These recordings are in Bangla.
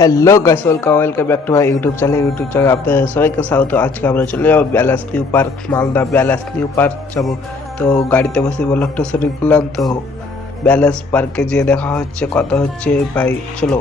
Hello guys welcome welcome back to my YouTube channel YouTube channel আপনাদের সবাইকে স্বাগত আজকে আমরা চলে যাব Balance New Park Malda Balance New Park যাব তো গাড়িতে বসে ব্লগটা শুরু করলাম তো ব্যালাস পার্কে যেয়ে দেখা হচ্ছে কথা হচ্ছে ভাই চলো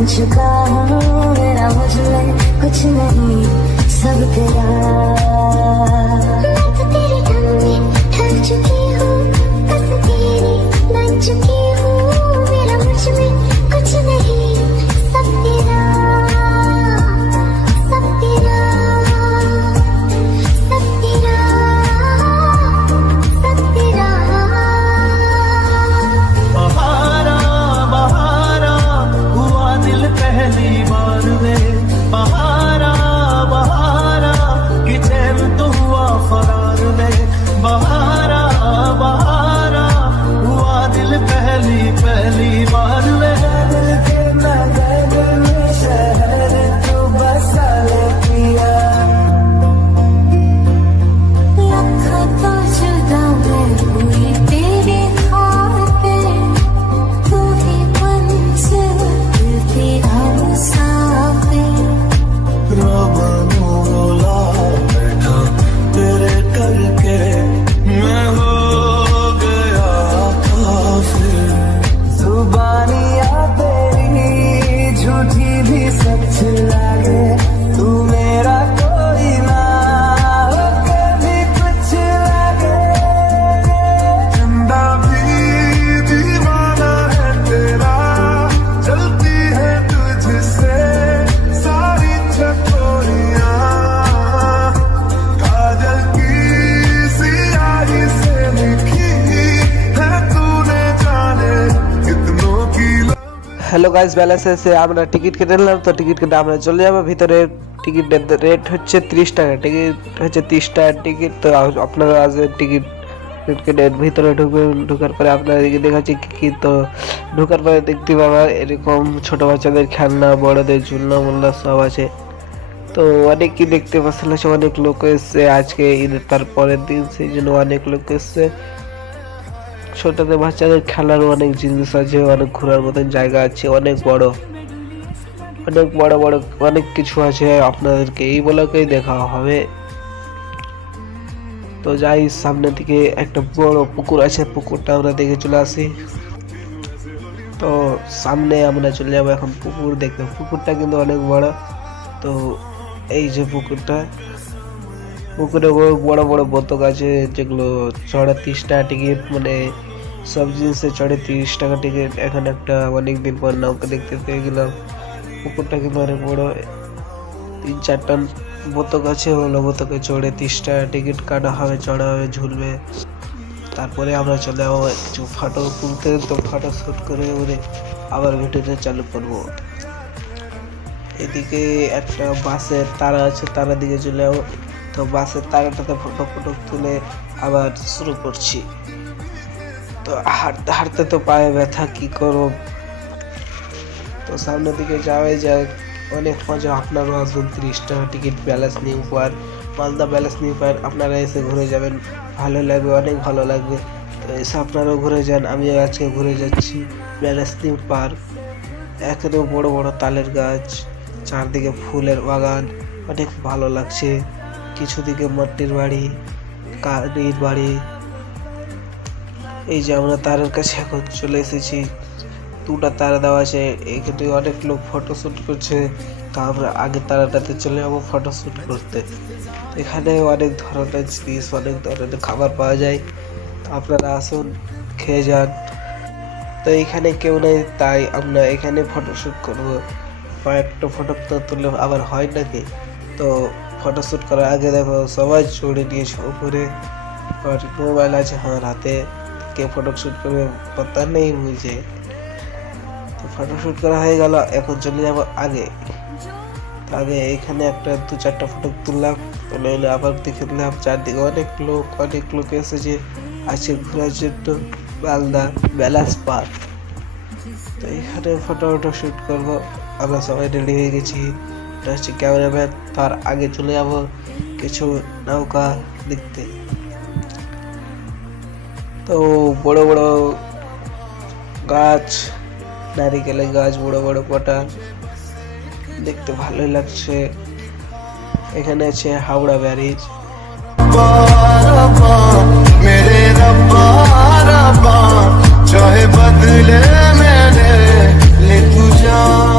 बन चुका हूँ मेरा मुझ में कुछ नहीं सब तेरा হ্যালো গাইস ব্যালান্স এসে আমরা টিকিট কেটে নিলাম। তো টিকিট কেটে আমরা চলে যাব। ভিতরে টিকিটের রেট হচ্ছে তিরিশ টাকা। টিকিট হচ্ছে তিরিশ টাকার টিকিট তো আপনারা আসবেন টিকিট কেটে ভিতরে ঢুকবে, ঢোকার পরে আপনাদেরকে দেখাচ্ছি কি কি। তো ঢোকার পরে দেখতে পাবা এরকম ছোট বাচ্চাদের খেলনা, বড়দের জন্য মোল্লা সব আছে। তো অনেক কি দেখতে পাচ্ছেন অনেক লোক এসছে। আজকে ঈদের তার পরের দিন সেই জন্য অনেক লোক এসছে। ছোটদের বাচ্চাদের খেলারও অনেক জিনিস আছে, অনেক ঘোরার মতন জায়গা আছে, অনেক বড়। অনেক বড় বড় অনেক কিছু আছে আপনাদেরকে, এই বলাকেই দেখা হবে। তো যাই, সামনে থেকে একটা বড় পুকুর আছে, পুকুরটা আমরা দেখে চলে আসি। তো সামনে আমরা চলে যাব এখন পুকুর দেখতে। পুকুরটা কিন্তু অনেক বড়। তো এই যে পুকুরটা পুকুরে বড় বড় বতক আছে, যেগুলো চড়া তিরিশ টাকা টিকিট মানে সব জিনিসে চড়ে তিরিশ টাকা টিকিট এখন একটা অনেক দিন পর নৌকা দেখতে পেয়ে গেলাম। পুকুরটা কিন্তু অনেক বড়। তিন চারটা বতক আছে ওগুলো বতকে চড়ে তিরিশ টাকা টিকিট, কাটা হবে, চড়া হবে, ঝুলবে। তারপরে আমরা চলে যাব কিছু ফটো তুলতে। তো ফটো শ্যুট করে ওরে আবার ভিডিওটা চালু করব। এদিকে একটা বাসের তারা আছে তারা দিকে চলে যাব। তো বাসের তারাটাতে ফটো ফটো তুলে আবার শুরু করছি। তো হাঁটতে হাঁটতে তো পায়ে ব্যথা, কি করব? তো সামনের দিকে যাওয়াই যায়। অনেক মজা আপনারও আসবেন তিরিশ টাকা ticket, Balance New Park Malda Balance New Park আপনারা এসে ঘুরে যাবেন। ভালো লাগবে, অনেক ভালো লাগবে। তো এসে আপনারাও ঘুরে যান, আমিও আজকে ঘুরে যাচ্ছি ব্যালেন্স নিউ পার্ক। একেবারে বড় বড় তালের গাছ, চারদিকে ফুলের বাগান, অনেক ভালো লাগছে। কিছু দিকে মাটির বাড়ি কাঠের বাড়ি। এই যে আমরা তারের কাছে এখন চলে এসেছি। দুটা তারা দেওয়া আছে, এখানে অনেক লোক ফটো শুট করছে। তা আমরা আগে তারাটাতে চলে যাব ফটো শুট করতে। এখানে অনেক ধরনের জিনিস, অনেক ধরনের খাবার পাওয়া যায়। আপনারা আসুন, খেয়ে যান। তো এখানে কেউ নেই, তাই আমরা এখানে ফটোশ্যুট করব। কয়েকটা ফটো তো তুললে আবার হয় নাকি? তো ফটোশ্যুট করার আগে দেখো সবাই ছড়ে নিয়েছে উপরে আর মোবাইল আছে আমার হাতে। কে ফটোশ্যুট করবে পতা নেই মুঝে তো ফটোশ্যুট করা হয়ে গেল, এখন চলে যাব আগে। আগে এখানে একটা দু চারটা ফটো তুললাম তুলে এলে আবার দেখে দিলাম চারদিকে অনেক লোক অনেক লোক এসেছে। আছে ঘোরার জন্য মালদা বেলাস পার্ক। তো এখানে ফটো ফটো শ্যুট করব, আমরা সবাই রেডি হয়ে গেছি। একটা হচ্ছে ক্যামেরাম্যান তার আগে চলে যাব কিছু নৌকা দেখতে। তো বড় বড় গাছ, নারিকেলের গাছ, বড় বড় কটা, দেখতে ভালোই লাগছে। এখানে আছে হাওড়া ব্যারিজ। বদলে যা